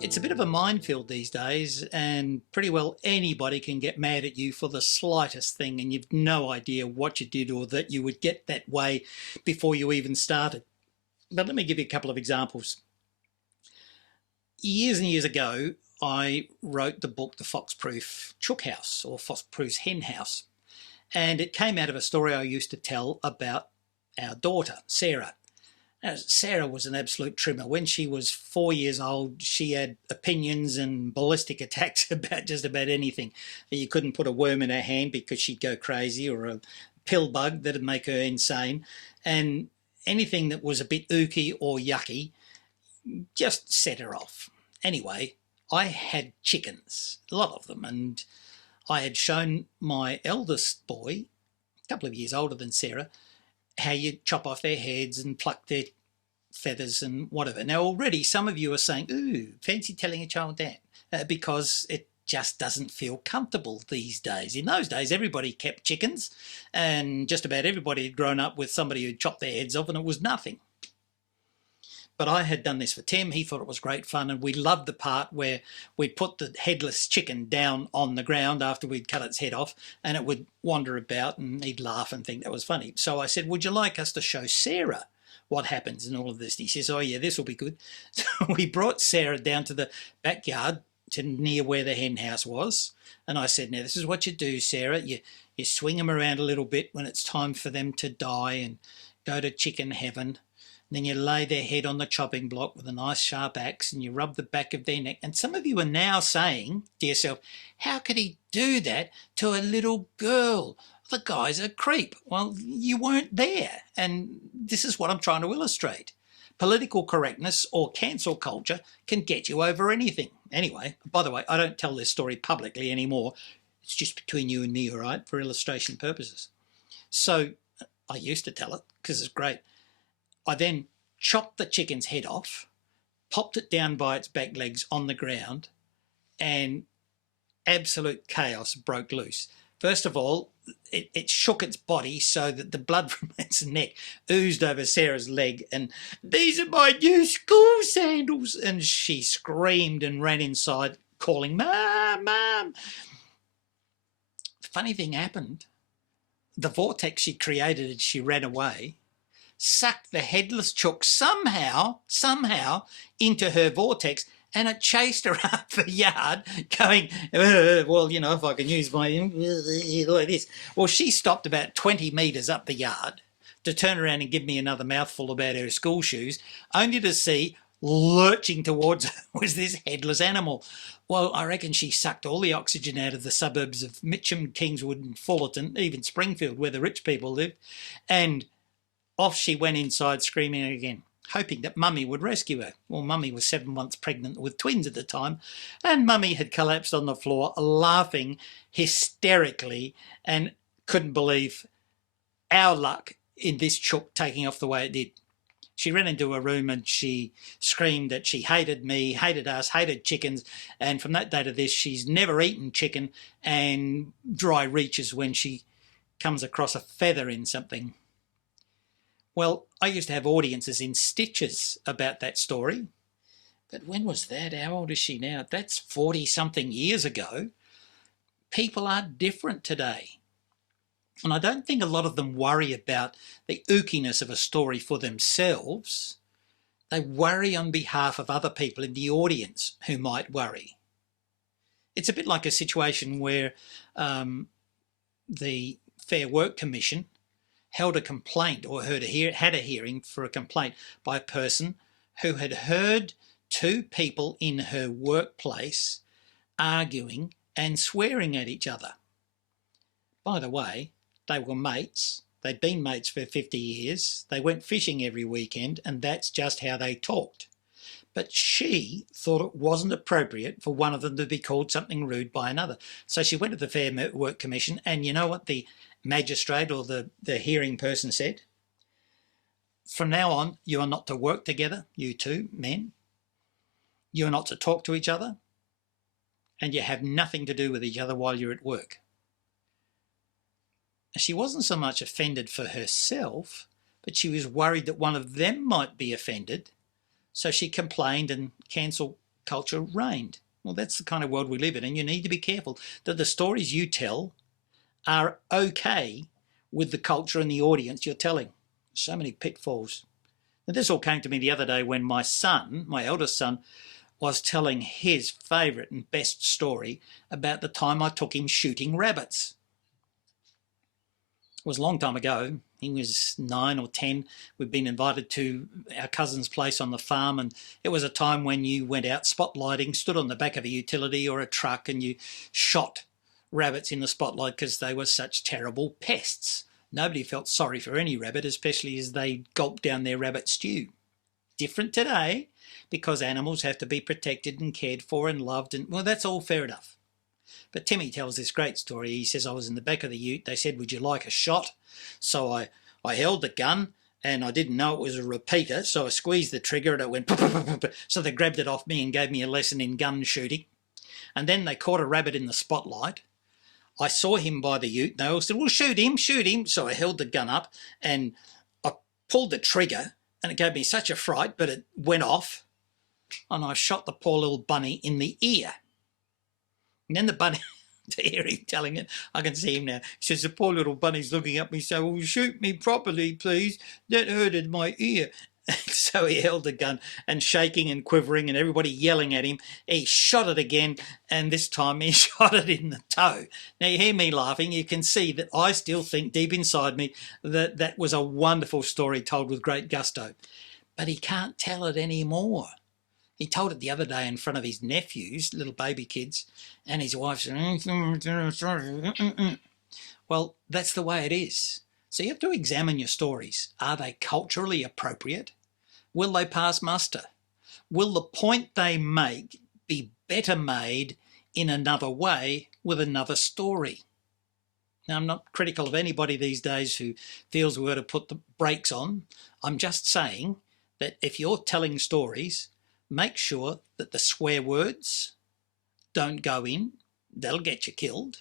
It's a bit of a minefield these days, and pretty well anybody can get mad at you for the slightest thing, and you've no idea what you did or that you would get that way before you even started. But let me give you a couple of examples. Years and years ago, I wrote the book The Foxproof Chook House, or Foxproof's Hen House, and it came out of a story I used to tell about our daughter, Sarah. Now, Sarah was an absolute trimmer. When she was 4 years old, she had opinions and ballistic attacks about just about anything. You couldn't put a worm in her hand because she'd go crazy, or a pill bug that'd make her insane. And anything that was a bit ooky or yucky just set her off. Anyway, I had chickens, a lot of them, and I had shown my eldest boy, a couple of years older than Sarah, how you chop off their heads and pluck their feathers and whatever. Now, already some of you are saying, ooh, fancy telling a child that, because it just doesn't feel comfortable these days. In those days, everybody kept chickens, and just about everybody had grown up with somebody who'd chopped their heads off, and it was nothing. But I had done this for Tim. He thought it was great fun, and we loved the part where we'd put the headless chicken down on the ground after we'd cut its head off, and it would wander about, and he'd laugh and think that was funny. So I said, would you like us to show Sarah what happens in all of this? And he says, oh yeah, this will be good. So we brought Sarah down to the backyard to near where the hen house was, and I said, now this is what you do, Sarah. You swing them around a little bit when it's time for them to die and go to chicken heaven. Then you lay their head on the chopping block with a nice sharp axe, and you rub the back of their neck. And some of you are now saying to yourself, how could he do that to a little girl? The guy's a creep. Well, you weren't there. And this is what I'm trying to illustrate. Political correctness or cancel culture can get you over anything. Anyway, by the way, I don't tell this story publicly anymore. It's just between you and me, all right, for illustration purposes. So I used to tell it because it's great. I then chopped the chicken's head off, popped it down by its back legs on the ground, and absolute chaos broke loose. First of all, it shook its body so that the blood from its neck oozed over Sarah's leg, and these are my new school sandals, and she screamed and ran inside calling, Mom, Mom. The funny thing happened. The vortex she created as she ran away sucked the headless chook somehow into her vortex, and it chased her up the yard going, well, you know, if I can use my, like this. Well, she stopped about 20 metres up the yard to turn around and give me another mouthful about her school shoes, only to see lurching towards her was this headless animal. Well, I reckon she sucked all the oxygen out of the suburbs of Mitcham, Kingswood and Fullerton, even Springfield, where the rich people lived, and off she went inside screaming again, hoping that Mummy would rescue her. Well, Mummy was 7 months pregnant with twins at the time, and Mummy had collapsed on the floor, laughing hysterically, and couldn't believe our luck in this chook taking off the way it did. She ran into her room and she screamed that she hated me, hated us, hated chickens, and from that day to this, she's never eaten chicken and dry reaches when she comes across a feather in something. Well, I used to have audiences in stitches about that story. But when was that? How old is she now? That's 40-something years ago. People are different today. And I don't think a lot of them worry about the ookiness of a story for themselves. They worry on behalf of other people in the audience who might worry. It's a bit like a situation where the Fair Work Commission held a complaint, or had a hearing for a complaint by a person who had heard two people in her workplace arguing and swearing at each other. By the way, they were mates. They'd been mates for 50 years. They went fishing every weekend, and that's just how they talked. But she thought it wasn't appropriate for one of them to be called something rude by another. So she went to the Fair Work Commission, and you know what the magistrate or the hearing person said? From now on, you are not to work together, you two men. You are not to talk to each other, and you have nothing to do with each other while you're at work. She wasn't so much offended for herself, but she was worried that one of them might be offended. So she complained, and cancel culture reigned. Well, that's the kind of world we live in, and you need to be careful that the stories you tell are okay with the culture and the audience you're telling. So many pitfalls. And this all came to me the other day when my son, my eldest son, was telling his favourite and best story about the time I took him shooting rabbits. It was a long time ago. He was 9 or 10. We'd been invited to our cousin's place on the farm, and it was a time when you went out spotlighting, stood on the back of a utility or a truck, and you shot rabbits in the spotlight because they were such terrible pests. Nobody felt sorry for any rabbit, especially as they gulped down their rabbit stew. Different today, because animals have to be protected and cared for and loved, and well, that's all fair enough. But Timmy tells this great story. He says, I was in the back of the ute. They said, would you like a shot? So I held the gun, and I didn't know it was a repeater, so I squeezed the trigger and it went so they grabbed it off me and gave me a lesson in gun shooting. And then they caught a rabbit in the spotlight. I saw him by the ute. They all said, well, shoot him, shoot him. So I held the gun up and I pulled the trigger, and it gave me such a fright, but it went off, and I shot the poor little bunny in the ear. And then the bunny, to hear him telling it, I can see him now. He says, the poor little bunny's looking at me, saying, well, shoot me properly, please. That hurted my ear. So he held the gun and shaking and quivering and everybody yelling at him. He shot it again, and this time he shot it in the toe. Now you hear me laughing. You can see that I still think deep inside me that that was a wonderful story told with great gusto. But he can't tell it anymore. He told it the other day in front of his nephews, little baby kids, and his wife said, well, that's the way it is. So you have to examine your stories. Are they culturally appropriate? Will they pass muster? Will the point they make be better made in another way with another story? Now, I'm not critical of anybody these days who feels we've got to put the brakes on. I'm just saying that if you're telling stories, make sure that the swear words don't go in. That'll get you killed.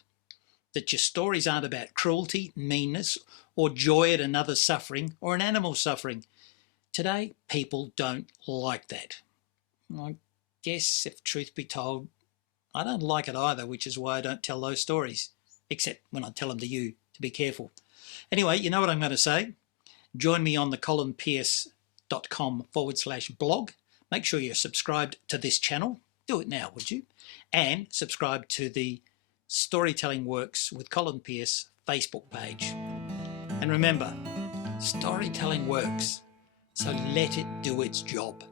That your stories aren't about cruelty, meanness, or joy at another's suffering or an animal's suffering. Today, people don't like that. I guess, if truth be told, I don't like it either, which is why I don't tell those stories, except when I tell them to you to be careful. Anyway, you know what I'm going to say. Join me on the colinpearce.com/blog. Make sure you're subscribed to this channel. Do it now, would you? And subscribe to the Storytelling Works with Colin Pearce Facebook page. And remember, storytelling works, so let it do its job.